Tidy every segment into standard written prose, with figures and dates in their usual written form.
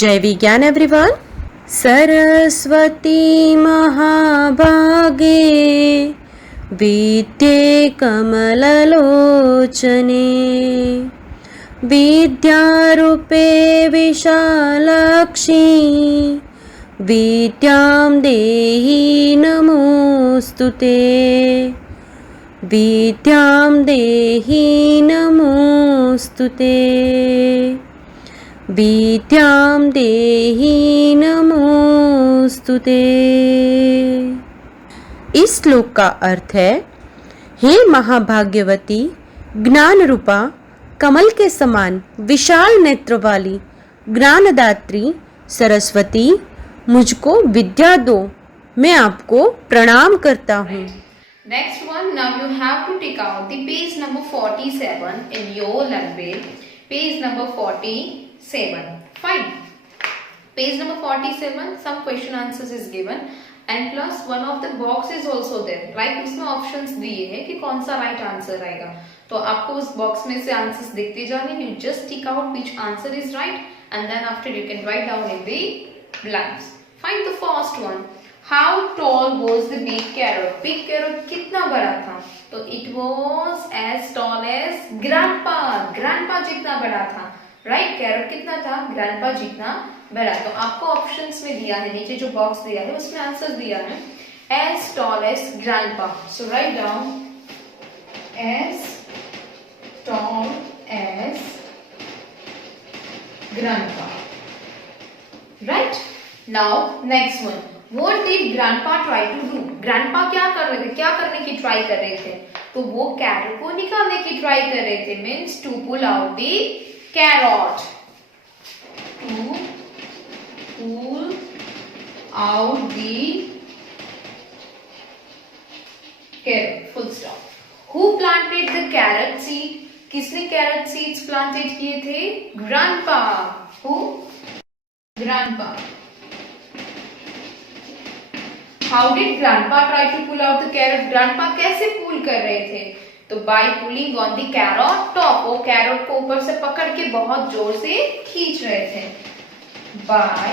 जय विज्ञान एवरीवन। सरस्वती महाभागे विद्ये कमललोचने विद्यारूपे विशालाक्षी विद्यां देहि नमोस्तुते विद्यां देहि नमोस्तुते विद्यां देहि नमोस्तुते। इस श्लोक का अर्थ है, हे महाभाग्यवती, ज्ञान रूपा कमल के समान विशाल नेत्र वाली ज्ञानदात्री सरस्वती, मुझको विद्या दो, मैं आपको प्रणाम करता हूँ। Next one, now you have to take out the page number 47 in your language. Page number 47. Fine. Page number 47, some question answers is given and plus one of the box is also there. Like उसमें options दिए हैं कि कौन सा right answer आएगा, तो आपको उस box में से answers देखते जाने. You just take out which answer is right and then after you can write down in the blanks. Find the first one. How tall was the big carrot? Big carrot कितना बड़ा था? तो it was as tall as grandpa. Grandpa जितना बड़ा था, right? Carrot कितना था? Grandpa जितना बड़ा. तो आपको options में दिया है, नीचे जो box दिया है उसमें आंसर दिया है as tall as grandpa. So write down as tall as grandpa. Right? Now next one. What did grandpa try to do? Grandpa क्या कर रहे थे? क्या करने की ट्राई कर रहे थे? तो वो कैरट को निकालने की ट्राई कर रहे थे. Means to pull out the carrot. To pull out the carrot. Full stop. Who planted the carrot seed? किसने carrot seeds planted किए थे? Grandpa. Who? Grandpa. How did grandpa try to pull out the carrot? Grandpa कैसे pull कर रहे थे? तो by pulling on the carrot top. वो carrot को ऊपर से पकड़ के बहुत जोर से खींच रहे थे. By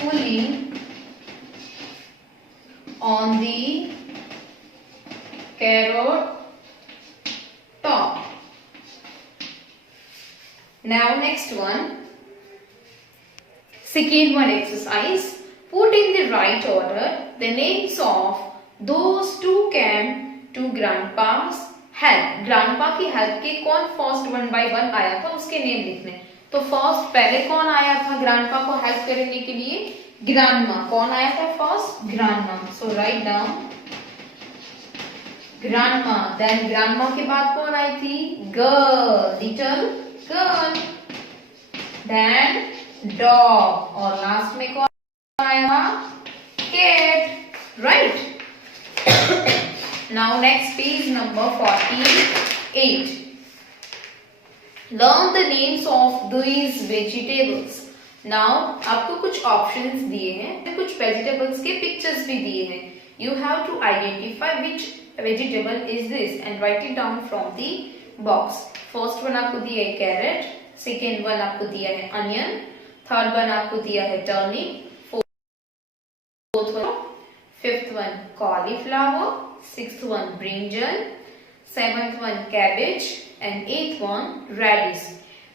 pulling on the carrot top. Now next one. Second one exercise. Put in the right order the names of those who came to grandpa's help. grandpa की help के कौन first one by one आया था उसके name लिखने. तो first पहले कौन आया था grandpa को help करने के लिए? grandma. कौन आया था first? grandma. So write down grandma. Then grandma के बाद कौन आई थी? girl. little girl. Then dog. और last में कौन आया? cat. Right? Now next page number 48. Learn the names of these vegetables. Now आपको कुछ options दिए हैं, कुछ vegetables के pictures भी दिए हैं. You have to identify which vegetable is this and write it down from the box. First one आपको दिया है carrot, second one आपको दिया है onion, third one आपको दिया है turnip, fourth one, fifth one cauliflower, sixth one brinjal, seventh one cabbage and eighth one radish.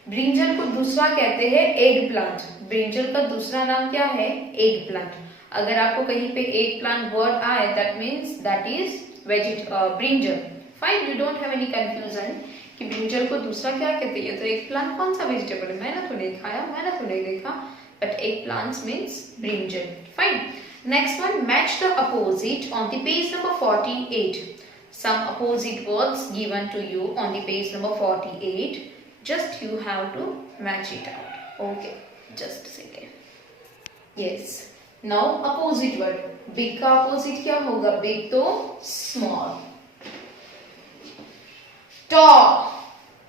Brinjal को दूसरा कहते हैं एग प्लांट. ब्रिंजल का दूसरा नाम क्या है? Egg plant. अगर आपको कहीं पे एग प्लांट वर्ड आए that means that is brinjal. Fine, you don't have any confusion कि ब्रिंजल को दूसरा क्या कहते हैं. तो एग प्लांट कौन सा वेजिटेबल है? मैंने तो नहीं खाया, मैंने तो नहीं देखा, but egg plants means brinjal. Fine. Next one, match the opposite on the page number 48. Some opposite words given to you on the page number 48. Just you have to match it out. Okay, just a second. Yes. Now opposite word. Big का opposite क्या होगा? Big तो small. Tall.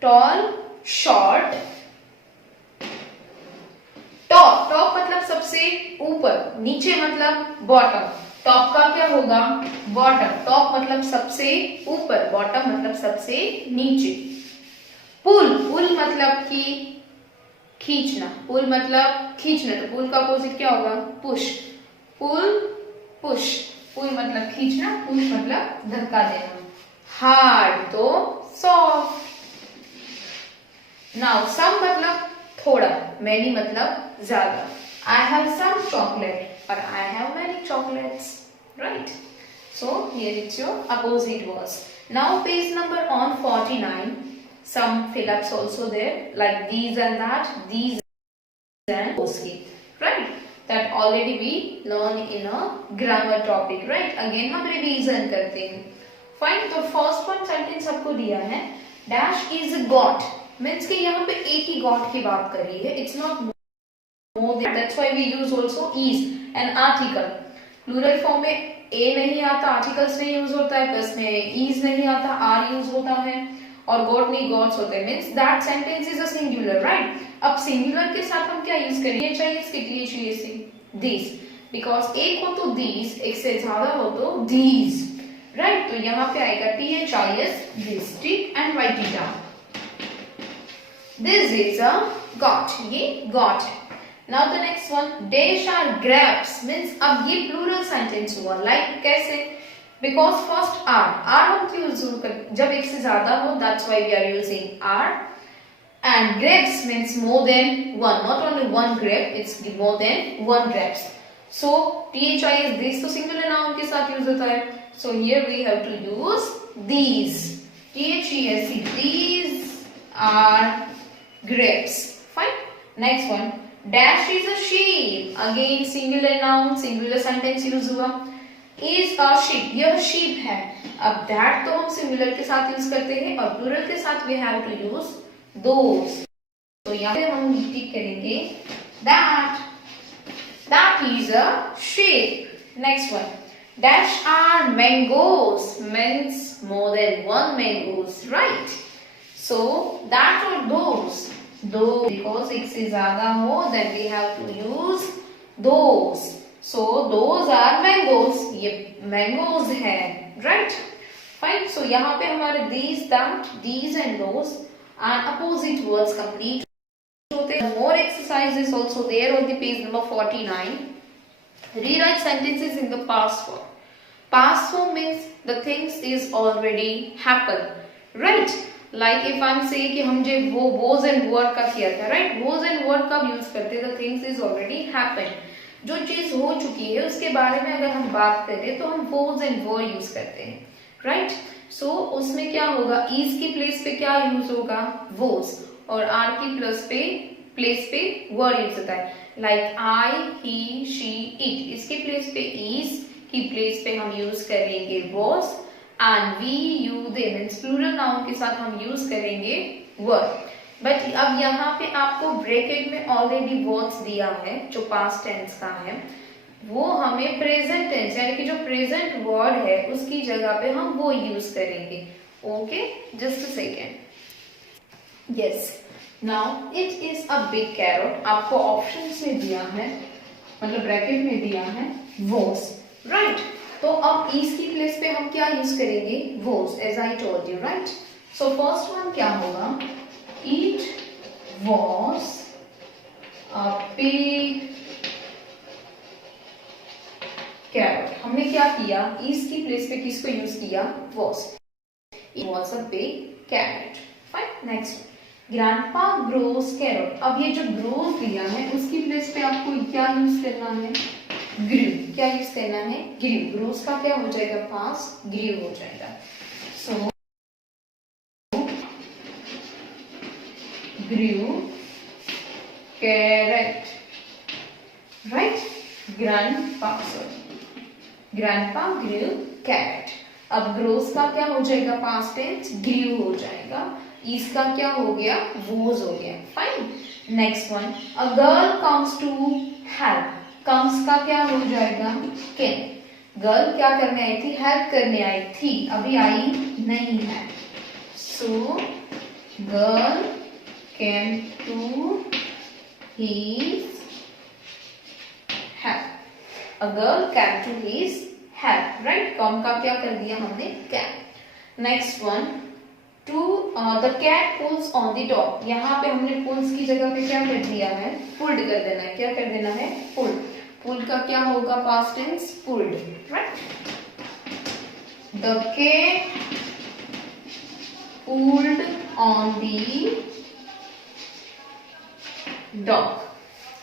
Tall, short. Top. Top मतलब सबसे ऊपर, नीचे मतलब bottom. Top का क्या होगा? बॉटम. टॉप मतलब सबसे ऊपर, बॉटम मतलब सबसे नीचे. पुल. पुल मतलब कि खींचना, पुल मतलब खींचना, तो पुल का अपोजिट क्या होगा? पुश, पुल पुश, पुल मतलब खींचना, पुश मतलब धक्का देना। हार्ड तो सॉफ्ट। नाउ सम मतलब थोड़ा, मैनी मतलब ज्यादा। आई हैव सम चॉकलेट और I have many chocolates, right? So here it's your opposite words. Now page number on 49, some fill-ups also there, like these and that, these and those, right? That already we learn in a grammar topic, right? Again हम revision करते हैं. Fine. तो first one sentence आपको दिया है, dash is got, means कि यहाँ पे एक ही got की बात कर रही है. It's not more than, that's why we use also is an article. Plural form में a नहीं आता, आर्टिकल्स नहीं यूज होता है, प्लस में is नहीं आता, are यूज होता है, और got नहीं gots होते हैं, means that sentence is a singular, right? अब सिंगुलर के साथ हम क्या यूज करेंगे? चाहिए इसके लिए चाहिए दिस, बिकॉज एक हो तो दिस, एक से ज्यादा हो तो these, राइट? तो यहाँ पे आएगा THIS दिस, ठीक? And right it down. This is a got, ये got है. Now the next one, dash are grapes, means अब ये plural sentence हुआ, like कैसे? Because first are हम क्यों यूज करते? जब एक से ज्यादा हो, that's why we are using are. And grapes means more than one, not only one grape, it's more than one grapes. So THIS this तो singular noun के साथ यूज होता है. So here we have to use these. THESE, these are grapes. Fine. Next one. Dash is a sheep. Again singular noun, singular sentence use हुआ. Is a sheep, यह sheep है. अब that तो हम singular के साथ यूज करते हैं, और plural के साथ we have to use those. तो यहाँ पे हम टिक करेंगे that. That is a sheep. Next one. Dash are mangoes, means more than one mangoes, right? So that or those. Those, because एक से ज्यादा हो, then we have to use those. So those are mangoes. ये mangoes है, right? Fine. So यहाँ पे हमारे these, that, these and those and opposite words complete होते हैं. More exercises also there on the page number 49. Rewrite sentences in the past form. Past form means the things is already happened, right? Like if I'm saying कि हम जो वो was and were का किया था, right? Was and were कब use करते? The things is already happened. जो चीज हो चुकी है उसके बारे में अगर हम बात करें तो हम was and were यूज करते हैं, right? So उसमें क्या होगा? is की प्लेस पे क्या यूज होगा? was, और are की प्लेस पे were यूज होता है. Like I, he, she, it. इसकी प्लेस पे is की प्लेस पे हम यूज करेंगे was, and we, you, they means plural noun के साथ हम यूज करेंगे were. बट अब यहाँ पे आपको ब्रैकेट में ऑलरेडी वर्ड्स दिया है जो पास्ट टेंस का है, वो हमें प्रेजेंट टेंस यानी कि जो प्रेजेंट वर्ड है उसकी जगह पे हम वो यूज करेंगे. Okay, just a second. Yes, now it is a big carrot. आपको ऑप्शंस में दिया है, मतलब ब्रैकेट में दिया है वॉज, राइट? तो अब इस की प्लेस पे हम क्या यूज करेंगे? Was, as I told you, right? So first one क्या होगा? It was a big carrot. हमने क्या किया? इस की प्लेस पे किसको यूज किया? Was. It was a big carrot. Fine. Next, grandpa grows carrot. अब ये जो ग्रोस दिया है उसकी प्लेस पे आपको क्या यूज करना है? ग्रीव. क्या यूज करना है? ग्रीव. ग्रोस का क्या हो जाएगा? पास्ट ग्रीव हो जाएगा. So grew carrot, right? Grandpa, sorry, grandpa grew carrot. अब ग्रोस का क्या हो जाएगा? पास्ट टेंस ग्रीव हो जाएगा. इसका क्या हो गया? वोज हो गया. Fine. Next one, a girl comes to help. Comes का क्या हो जाएगा? कैन. गर्ल क्या करने आई थी? हेल्प करने आई थी, अभी आई नहीं है. So girl came to his help. A girl came to his help, right? Come का क्या कर दिया हमने? Came. Next one, to the cat pulls on the dog. यहाँ पे हमने पुल्स की जगह पे क्या कर दिया है, पुल्ड कर देना है। क्या कर देना है, पुल्ड। पुल्ड का क्या होगा past tense, pulled, right. The cat pulled on the dog.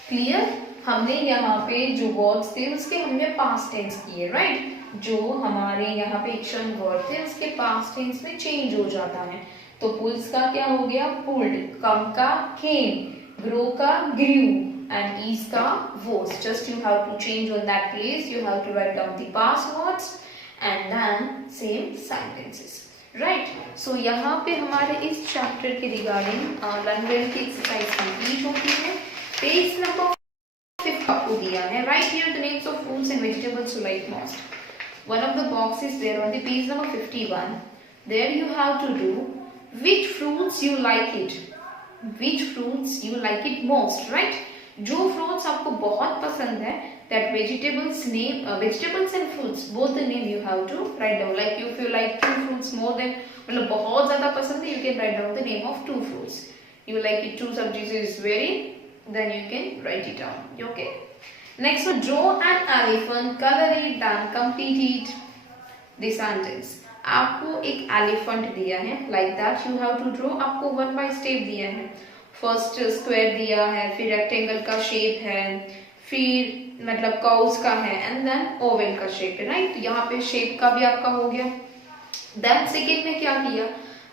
Clear. हमने यहाँ पे जो वर्ड्स थे उसके हमने पास्ट टेंस किए, राइट। जो हमारे यहाँ पे एक्शन वर्ड थे उसके पास्ट टेंस में चेंज हो जाता है। तो पुल्स का क्या हो गया, पुल्ड। कम का केम, ग्रो का ग्रीव, एंड ईज का was. Just you have to change on that place, you have to write down the past words and then same sentences, right. So यहाँ पे हमारे इस चैप्टर के regarding learn well की exercise complete होती है। Page number 5 आपको दिया है। Right here the names of fruits and vegetables you like most. One of the boxes there on the page number 51. There you have to do which fruits you like it. Which fruits you like it most, right? जो fruits आपको बहुत पसंद है, that vegetables name, vegetables and fruits, both the name you have to write down. Like if you like 2 fruits more than, मतलब बहुत ज़्यादा पसंद है, you can write down the name of 2 fruits. You like it 2 subjects is very, then you can write it down. Okay? Next, so draw an elephant, color it and complete it the sentence. आपको एक elephant दिया है, like that you have to draw. आपको 1 by step दिया है। First square दिया है, फिर रेक्टेंगल का शेप है, फिर मतलब कर्व्स का है, एंड देन ओवल का शेप है, राइट। यहाँ पे शेप का भी आपका हो गया। देन सेकेंड में क्या किया,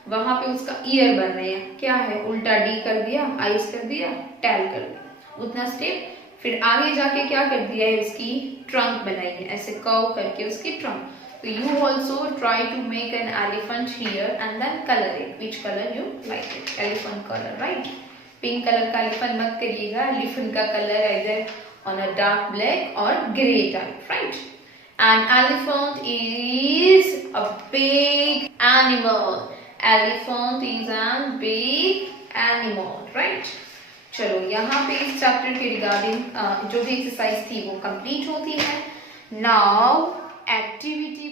वहां पे उसका ईयर बन रहे हैं, क्या है, उल्टा डी कर दिया, आइज कर दिया, टेल कर दिया, उतना स्टेप। फिर आगे जाके क्या कर दिया है, इसकी ट्रंक बनाई है, ऐसे कर्व करके उसकी ट्रंक। तो you also try to make an elephant here and then colour it, which colour you like it, elephant colour, right. Pink colour का एलिफेंट मत करिएगा, एलिफेंट का कलर इधर ऑन अ डार्क ब्लैक और grey type, right. An elephant is a big animal. Elephant is a big animal, right? चलो यहाँ पे इस चैप्टर के रिगार्डिंग जो भी एक्सरसाइज थी वो कंप्लीट होती है। Now activity